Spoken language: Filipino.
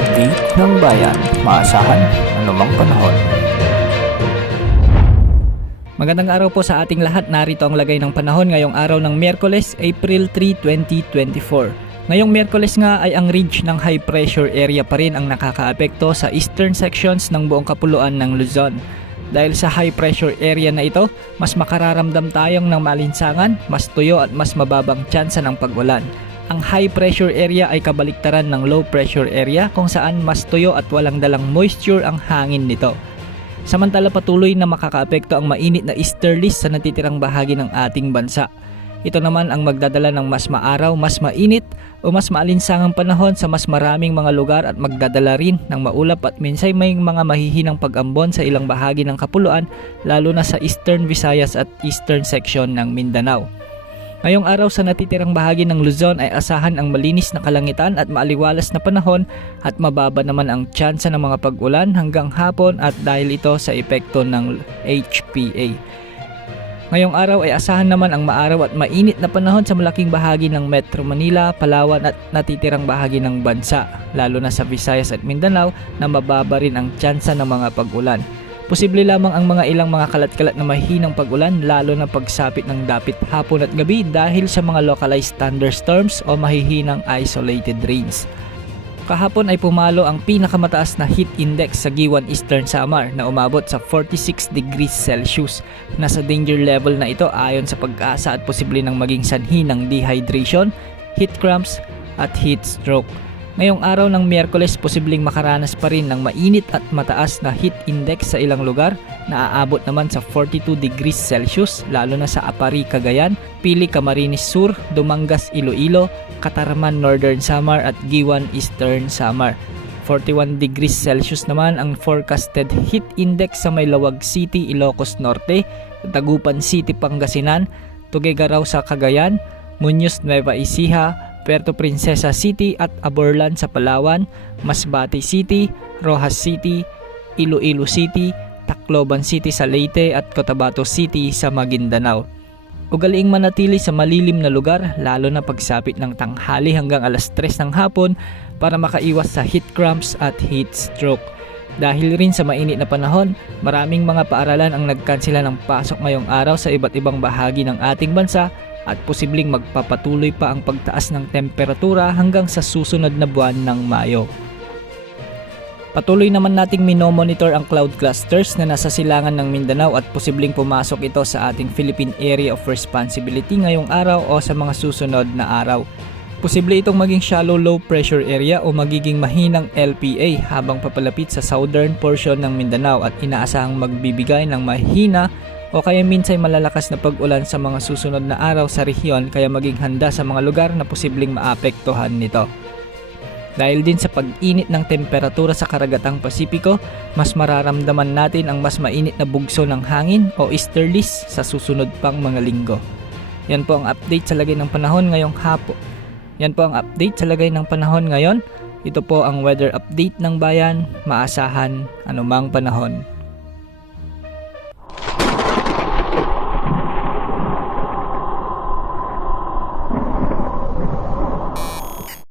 update ng bayan. Maasahan anumang panahon. Magandang araw po sa ating lahat. Narito ang lagay ng panahon ngayong araw ng Miyerkules, April 3, 2024. Ngayong Miyerkules nga ay ang ridge ng high pressure area pa rin ang nakakaapekto sa eastern sections ng buong kapuluan ng Luzon. Dahil sa high pressure area na ito, mas makararamdam tayong ng malinsangan, mas tuyo at mas mababang tsansa ng pag-ulan. Ang high pressure area ay kabaliktaran ng low pressure area kung saan mas tuyo at walang dalang moisture ang hangin nito. Samantala patuloy na makakaapekto ang mainit na easterlies sa natitirang bahagi ng ating bansa. Ito naman ang magdadala ng mas maaraw, mas mainit o mas maalinsangang panahon sa mas maraming mga lugar at magdadala rin ng maulap at minsay may mga mahihinang pag-ambon sa ilang bahagi ng kapuluan lalo na sa Eastern Visayas at Eastern section ng Mindanao. Ngayong araw sa natitirang bahagi ng Luzon ay asahan ang malinis na kalangitan at maaliwalas na panahon at mababa naman ang tsansa ng mga pag-ulan hanggang hapon at dahil ito sa epekto ng HPA. Ngayong araw ay asahan naman ang maaraw at mainit na panahon sa malaking bahagi ng Metro Manila, Palawan at natitirang bahagi ng bansa, lalo na sa Visayas at Mindanao na mababa rin ang tsansa ng mga pag-ulan. Posible lamang ang mga ilang mga kalat-kalat na mahinang pag-ulan lalo na pagsapit ng dapit hapon at gabi dahil sa mga localized thunderstorms o mahihinang isolated rains. Kahapon ay pumalo ang pinakamataas na heat index sa Giwan Eastern Samar na umabot sa 46 degrees Celsius. Nasa danger level na ito ayon sa pag-asa at posible nang maging sanhi ng dehydration, heat cramps at heat stroke. Ngayong araw ng Miyerkules, posibleng makaranas pa rin ng mainit at mataas na heat index sa ilang lugar na aabot naman sa 42 degrees Celsius lalo na sa Apari, Cagayan, Pili, Camarines Sur, Dumangas, Iloilo, Catarman, Northern Samar at Giwan, Eastern Samar. 41 degrees Celsius naman ang forecasted heat index sa Maylawag City, Ilocos Norte, Dagupan City, Pangasinan, Tuguegarao sa Cagayan, Muñoz, Nueva Ecija, Puerto Princesa City at Aborlan sa Palawan, Masbate City, Rojas City, Iloilo City, Tacloban City sa Leyte at Cotabato City sa Maguindanao. Ugaliing manatili sa malilim na lugar lalo na pagsapit ng tanghali hanggang alas 3 ng hapon para makaiwas sa heat cramps at heat stroke. Dahil rin sa mainit na panahon, maraming mga paaralan ang nagkansela ng pasok ngayong araw sa iba't ibang bahagi ng ating bansa at posibleng magpapatuloy pa ang pagtaas ng temperatura hanggang sa susunod na buwan ng Mayo. Patuloy naman nating minomonitor ang cloud clusters na nasa silangan ng Mindanao at posibleng pumasok ito sa ating Philippine Area of Responsibility ngayong araw o sa mga susunod na araw. Posible itong maging shallow low pressure area o magiging mahinang LPA habang papalapit sa southern portion ng Mindanao at inaasahang magbibigay ng mahina o kaya minsay malalakas na pag-ulan sa mga susunod na araw sa rehiyon kaya maging handa sa mga lugar na posibleng maapektuhan nito. Dahil din sa pag-init ng temperatura sa karagatang Pasipiko, mas mararamdaman natin ang mas mainit na bugso ng hangin o easterlies sa susunod pang mga linggo. Yan po ang update sa lagay ng panahon ngayong hapon. Ito po ang weather update ng bayan, maasahan anumang panahon.